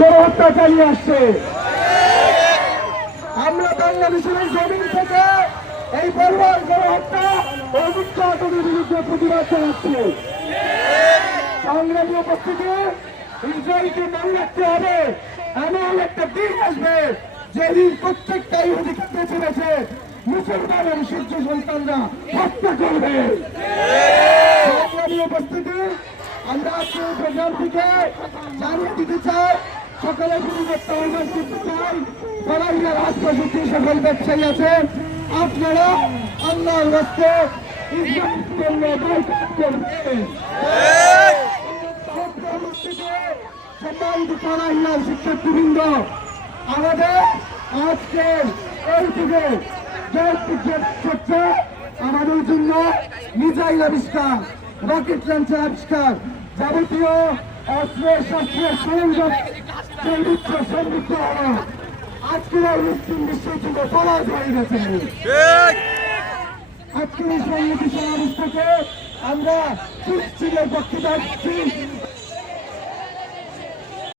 গণহত্যা চালিয়ে আসছে। আমরা বাংলাদেশের জমিন থেকে এই বর্বর গণহত্যা ও নির্যাতনের বিরুদ্ধে প্রতিবাদ জানাচ্ছি। সংগ্রামী উপস্থিতি, ইসরায়েলকে মনে রাখতে হবে এমন একটা দিন আসবে যেদিন প্রত্যেকটা ইহুদিকে বেছে বেছে মুসলমান এবং সূর্য সন্তানরা হত্যা করবে। সংগ্রামী উপস্থিতি, আমরা আজকে প্রোগ্রাম থেকে জানিয়ে দিতে চাই, সকালে পরিবর্তন আহ্বান করতে চাই, সরাইয়া রাষ্ট্রপতি সকল ব্যবসায়ী আছেন, আপনারা আল্লাহর রাস্তে ইসরায়েলের জন্য বয়কট করবেন। সম্মানিত সরাইয়ার শিক্ষার্থীবৃন্দ, আমাদের আজকে এই যুগে হচ্ছে আমাদের জন্য মিসাইল আবিষ্কার, রকেট লঞ্চার আবিষ্কার, যাবতীয় অস্ত্রের শস্ত্রের সরঞ্জাম সমৃদ্ধ হওয়া আজকের এই মুসলিম বিশ্বের যুগে সমাজ হয়ে গেছে। আজকের এই সংগঠন সমাবেশ থেকে আমরা ফিলিস্তিনের পক্ষে যাচ্ছি।